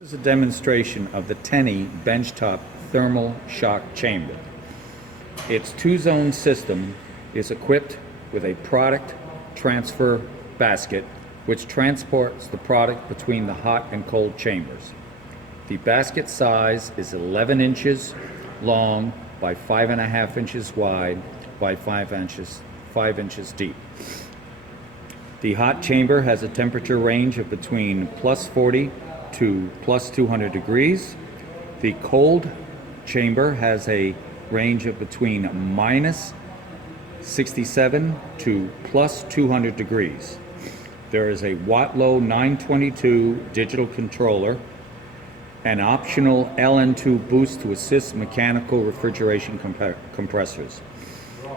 This is a demonstration of the Tenney benchtop thermal shock chamber. Its two-zone system is equipped with a product transfer basket which transports the product between the hot and cold chambers. The basket size is 11 inches long by 5.5 inches wide by 5 inches deep. The hot chamber has a temperature range of between plus 40 to plus 200 degrees. The cold chamber has a range of between minus 67 to plus 200 degrees. There is a Wattlow 922 digital controller, an optional LN2 boost to assist mechanical refrigeration compressors.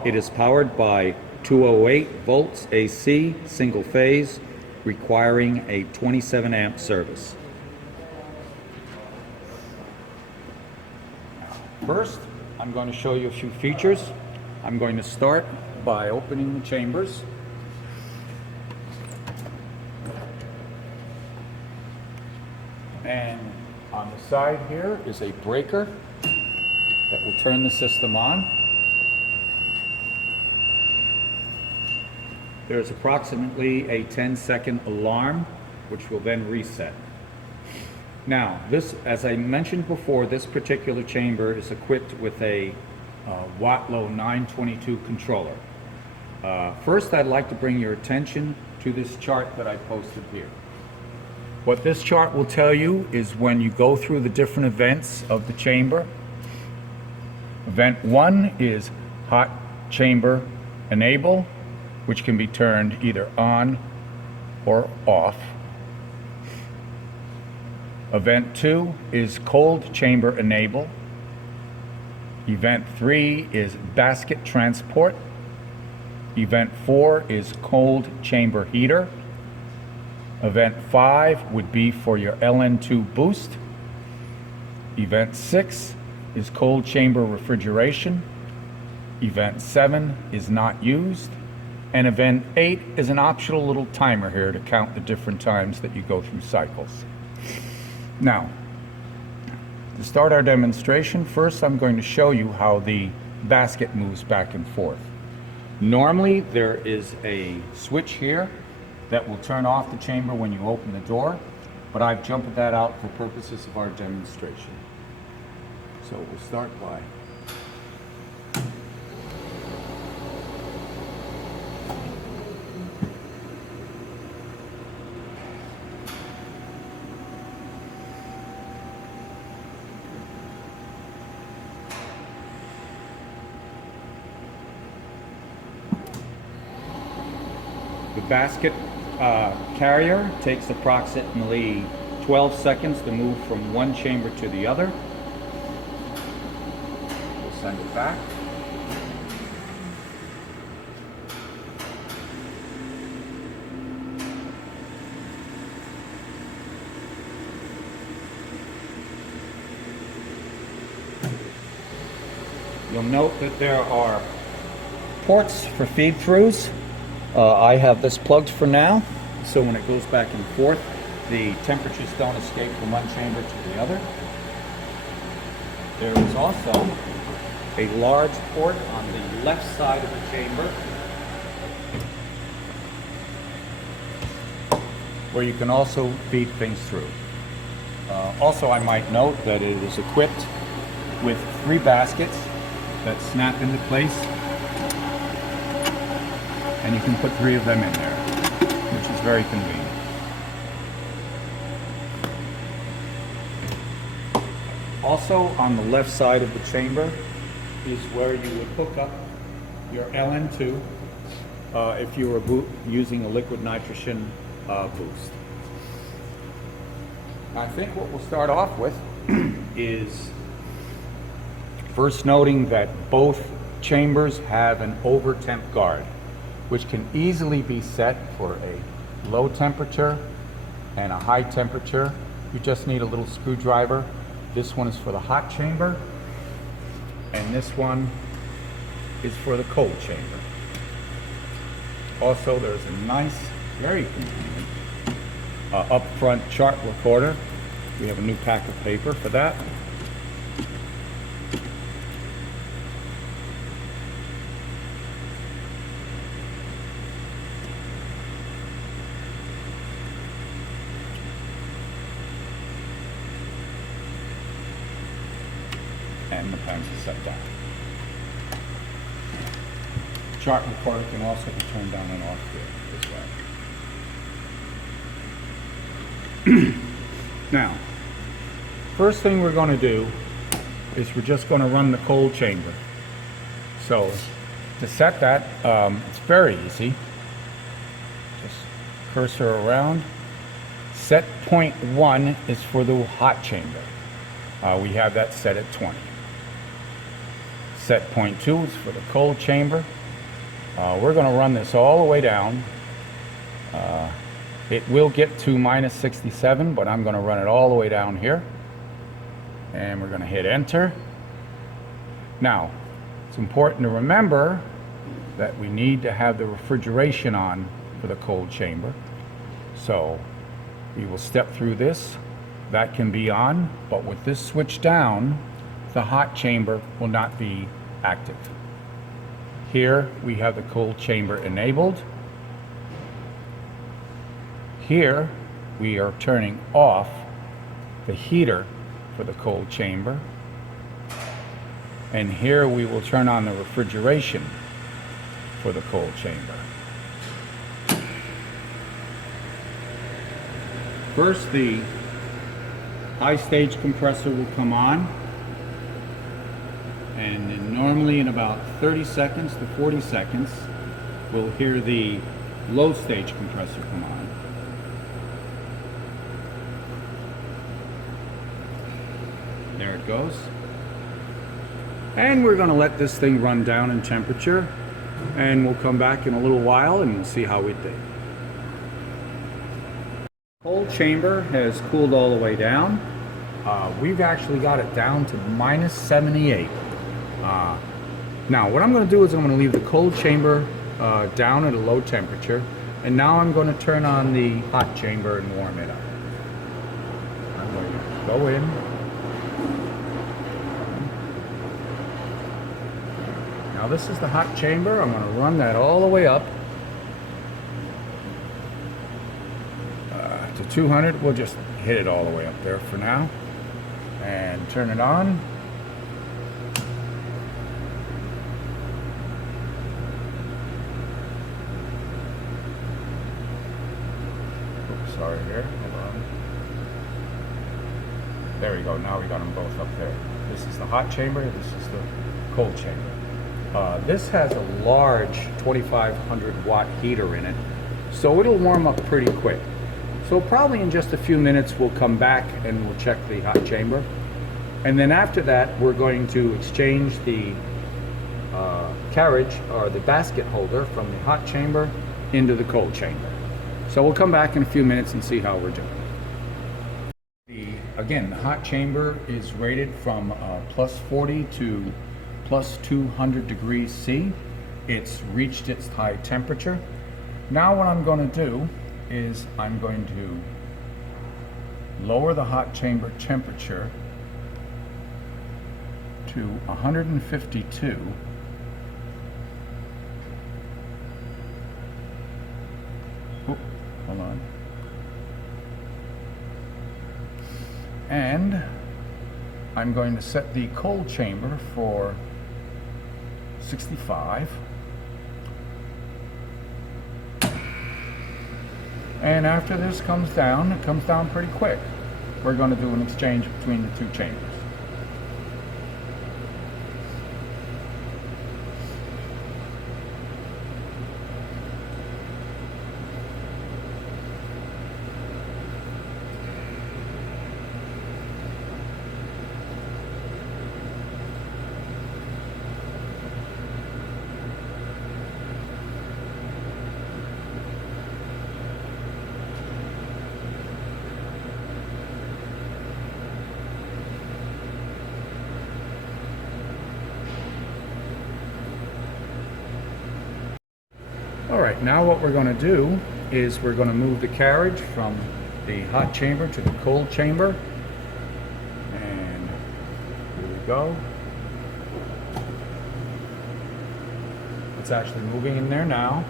It is powered by 208 volts AC single phase, requiring a 27 amp service. First, I'm going to show you a few features. I'm going to start by opening the chambers. And on the side here is a breaker that will turn the system on. There's approximately a 10-second alarm, which will then reset. Now, this, as I mentioned before, this particular chamber is equipped with a Wattlow 922 controller. First, I'd like to bring your attention to this chart that I posted here. What this chart will tell you is when you go through the different events of the chamber. Event 1 is hot chamber enable, which can be turned either on or off. Event 2 is cold chamber enable. Event 3 is basket transport. Event 4 is cold chamber heater. Event 5 would be for your LN2 boost. Event 6 is cold chamber refrigeration. Event 7 is not used. And event 8 is an optional little timer here to count the different times that you go through cycles. Now, to start our demonstration, first I'm going to show you how the basket moves back and forth. Normally there is a switch here that will turn off the chamber when you open the door, but I've jumped that out for purposes of our demonstration. So we'll start by the basket carrier takes approximately 12 seconds to move from one chamber to the other. We'll send it back. You'll note that there are ports for feed-throughs. I have this plugged for now, so when it goes back and forth, the temperatures don't escape from one chamber to the other. There is also a large port on the left side of the chamber where you can also feed things through. Also, I might note that it is equipped with 3 baskets that snap into place, and you can put 3 of them in there, which is very convenient. Also, on the left side of the chamber is where you would hook up your LN2 if you were using a liquid nitrogen boost. I think what we'll start off with is first noting that both chambers have an over temp guard, which can easily be set for a low temperature and a high temperature. You just need a little screwdriver. This one is for the hot chamber, and this one is for the cold chamber. Also, there's a nice, very convenient up front chart recorder We have a new pack of paper for that. And the pens are set down. Chart recorder can also be turned down and off here as well. Now, first thing we're going to do is we're just going to run the cold chamber. So to set that, it's very easy. Just cursor around. Set point 1 is for the hot chamber. We have that set at 20. Set point 2 is for the cold chamber. We're going to run this all the way down. It will get to minus 67, but I'm going to run it all the way down here. And we're going to hit enter. Now, it's important to remember that we need to have the refrigeration on for the cold chamber. So we will step through this. That can be on, but with this switch down, the hot chamber will not be active. Here we have the cold chamber enabled. Here we are turning off the heater for the cold chamber. And here we will turn on the refrigeration for the cold chamber. First, the high stage compressor will come on, and then normally in about 30 seconds to 40 seconds we'll hear the low stage compressor come on. There it goes. And we're going to let this thing run down in temperature, and we'll come back in a little while and we'll see how we did. Cold chamber has cooled all the way down. We've actually got it down to minus 78. Now what I'm going to do is I'm going to leave the cold chamber down at a low temperature, and now I'm going to turn on the hot chamber and warm it up. I'm going to go in. Now this is the hot chamber. I'm going to run that all the way up to 200. We'll just hit it all the way up there for now and turn it on. Oops, sorry here. Hold on. There we go. Now we got them both up there. This is the hot chamber. This is the cold chamber. This has a large 2500 watt heater in it, so it'll warm up pretty quick. So probably in just a few minutes we'll come back and we'll check the hot chamber. And then after that we're going to exchange the carriage or the basket holder from the hot chamber into the cold chamber. So we'll come back in a few minutes and see how we're doing. Again, the hot chamber is rated from plus 40 to plus 200 degrees C. It's reached its high temperature. Now what I'm going to do is I'm going to lower the hot chamber temperature to 152. Oop, hold on. And I'm going to set the cold chamber for 65. And after this comes down, it comes down pretty quick. We're going to do an exchange between the two chambers. Alright, now what we're going to do is we're going to move the carriage from the hot chamber to the cold chamber, go. It's actually moving in there now.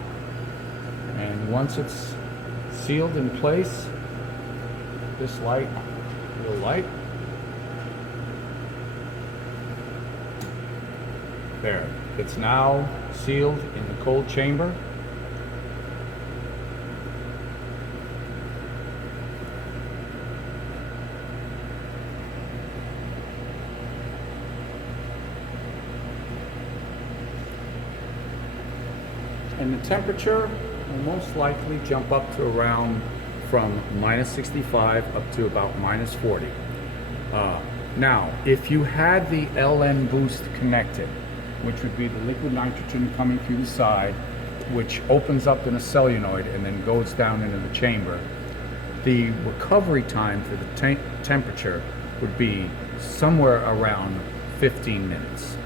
And once it's sealed in place, this light will light. There, it's now sealed in the cold chamber. And the temperature will most likely jump up to around from -65 up to about -40. Now, if you had the LN boost connected, which would be the liquid nitrogen coming through the side, which opens up in a solenoid and then goes down into the chamber, the recovery time for the temperature would be somewhere around 15 minutes.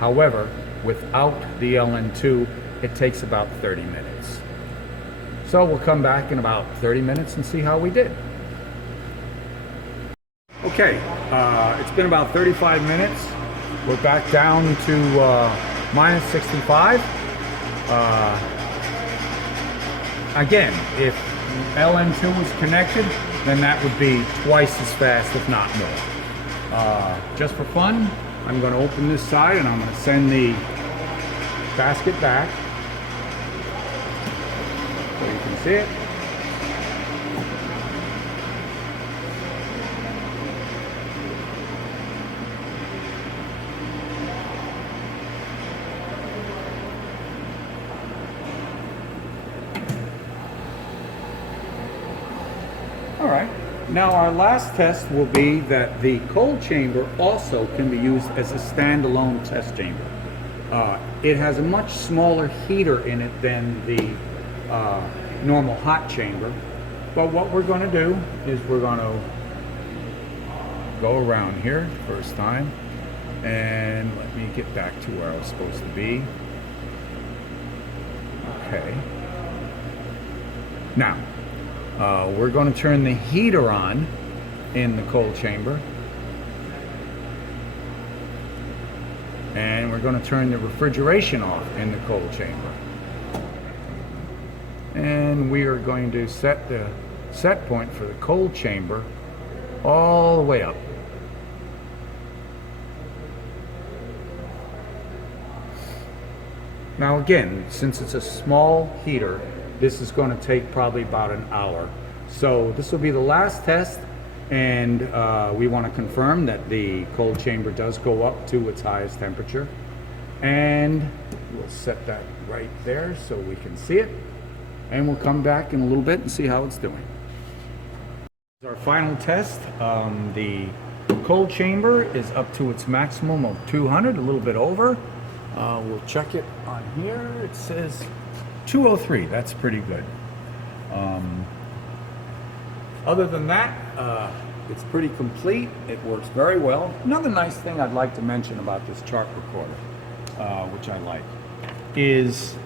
However, without the LN2, it takes about 30 minutes. So we'll come back in about 30 minutes and see how we did. Okay, it's been about 35 minutes. We're back down to -65. Again, if LN2 was connected, then that would be twice as fast, if not more. Just for fun, I'm going to open this side and I'm going to send the basket back so you can see it. All right, now our last test will be that the cold chamber also can be used as a standalone test chamber. It has a much smaller heater in it than the normal hot chamber, but what we're going to do is we're going to go around here first time, and let me get back to where I was supposed to be. Okay. Now, we're going to turn the heater on in the cold chamber, and we're going to turn the refrigeration off in the cold chamber, and we are going to set the set point for the cold chamber all the way up. Now again, since it's a small heater, this is going to take probably about an hour. So this will be the last test, and we want to confirm that the cold chamber does go up to its highest temperature. And we'll set that right there so we can see it. And we'll come back in a little bit and see how it's doing. Our final test, the cold chamber is up to its maximum of 200, a little bit over. We'll check it on here. It says 203. That's pretty good. Other than that, it's pretty complete. It works very well. Another nice thing I'd like to mention about this chart recorder, which I like, is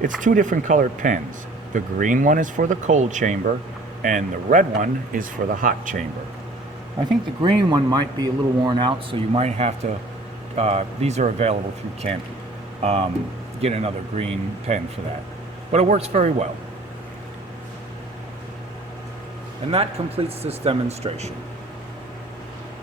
it's two different colored pens. The green one is for the cold chamber, and the red one is for the hot chamber. I think the green one might be a little worn out, so you might have to, these are available through Temp, get another green pen for that. But it works very well. And that completes this demonstration.